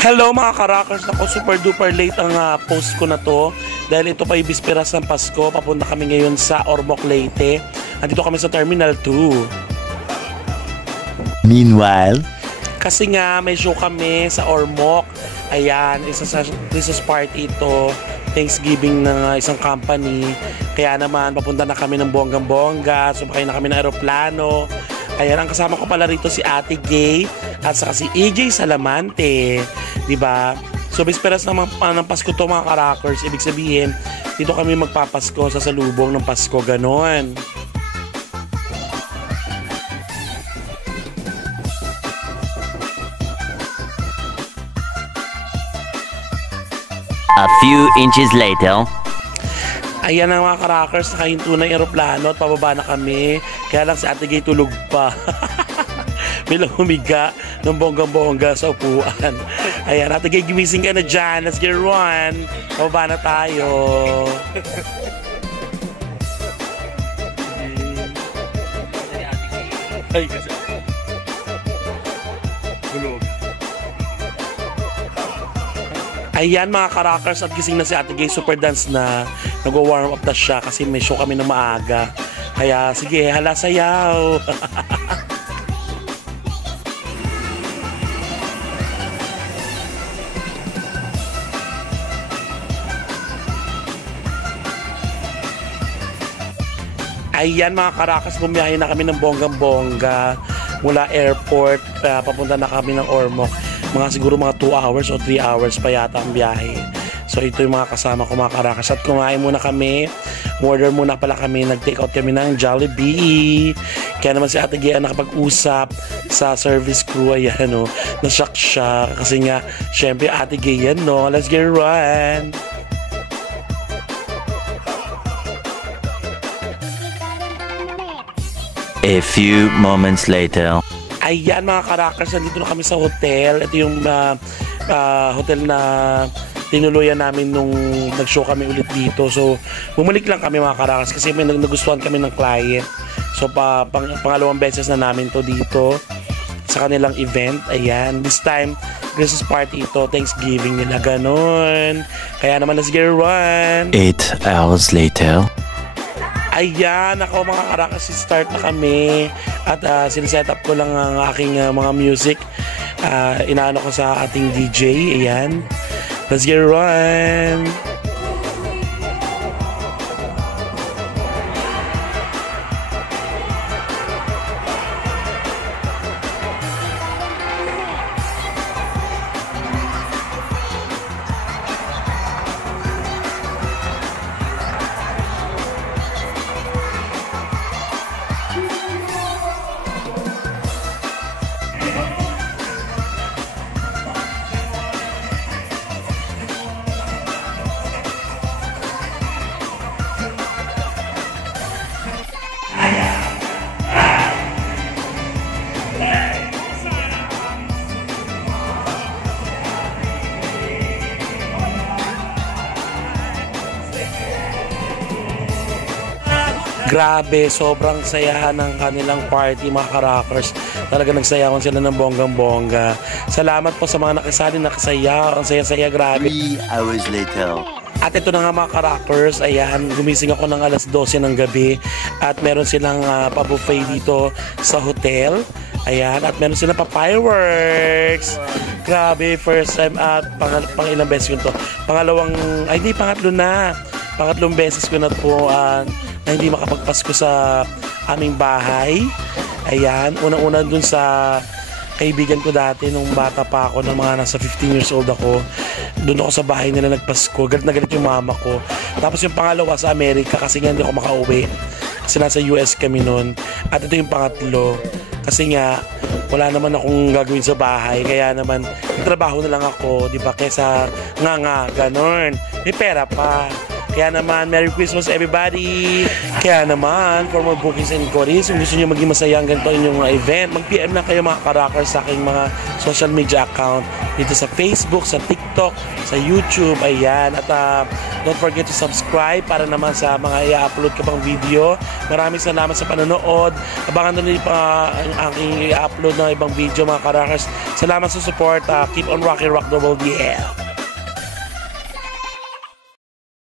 Hello mga karakers, ako super duper late ang post ko na to dahil ito pa yung bisperas ng Pasko. Papunta kami ngayon sa Ormoc, Leyte. Andito kami sa Terminal 2. Meanwhile, kasi nga may show kami sa Ormoc. Ayan, isa sa Christmas party ito, Thanksgiving ng isang company. Kaya naman papunta na kami ng bonggang-bongga, sumakay na kami ng aeroplano. Ayan, ang kasama ko pala rito si Ate Gay at saka si AJ Salamante, di ba? So bisperas ng Pasko to mga karakers, ibig sabihin dito kami magpapasko sa salubong ng Pasko, ganon. a few inches later. Ayan ang mga karakers, nakahinto na yung aeroplano at pababa na kami. Kaya lang si Ate Gay tulog pa. Bilang humiga ng bonggang-bongga sa upuan. Ayan, Ate Gay, gimising ka na dyan. Let's get one. Pababa na tayo. Ay, kasi tulog. Ayan mga karakers, at gising na si Ate Gay, super dance na. Nag-warm up na siya kasi may show kami ng maaga. Kaya sige, hala sayaw. Ayan mga karakers, bumiyahe na kami ng bonggang-bongga mula airport, papunta na kami ng Ormoc. Siguro mga 2 hours o 3 hours pa yata ang biyahe. So ito yung mga kasama ko mga karakers. At kumain muna kami. Order muna pala kami. Nag-take out kami ng Jollibee. Kaya naman si Ate Gay nakapag-usap sa service crew. Ayan o. Nashock siya. Kasi nga, syempre Ate Gay yan no. Let's get one. A few moments later. Ayan mga karakers, nandito na kami sa hotel. Ito yung hotel na tinuluyan namin nung nag-show kami ulit dito. So, bumalik lang kami mga karakers kasi may nagustuhan kami ng client. So, pangalawang beses na namin to dito sa kanilang event. Ayan, this time, Christmas party ito, Thanksgiving nila, ganon. Kaya naman, let's get one. 8 hours later. Ayan, ako mga karakers, start na kami. At siniset up ko lang ang aking mga music. Inaano ko sa ating DJ. Ayan. Let's get one. Grabe, sobrang saya ng kanilang party mga karakers. Talaga nagsayawan sila ng bonggang-bongga. Salamat po sa mga nakasali, nakasayaw. Ang saya-saya, grabe. 3 hours later. At ito na nga mga karakers, ayan, gumising ako ng alas 12 ng gabi. At meron silang pa-buffet dito sa hotel. Ayan, at meron silang pa-fireworks. Grabe, first time at pang ilang beses ko to. Pangatlong beses ko na po na hindi makapagpasko sa aming bahay. Ayan, unang-una dun sa kaibigan ko dati nung bata pa ako, ng mga nasa 15 years old ako. Doon ako sa bahay nila nagpasko. Galit na galit yung mama ko. Tapos yung pangalawa sa Amerika kasi nga hindi ako makauwi. Kasi nasa US kami noon. At ito yung pangatlo. Kasi nga, wala naman akong gagawin sa bahay. Kaya naman, trabaho na lang ako. Diba? Kesa ganon. May pera pa. Kaya naman, Merry Christmas everybody! Kaya naman, for more bookings and inquiries, kung gusto nyo maging masaya ang ganito inyong event, mag-PM lang kayo mga karakers sa aking mga social media account. dito sa Facebook, sa TikTok, sa YouTube. Ayan. At don't forget to subscribe para naman sa mga i-upload ka pang video. Maraming salamat sa panonood. Abangan nyo pa ang i-upload ng ibang video mga karakers. Salamat sa support. Keep on rocking, rock the world, DL.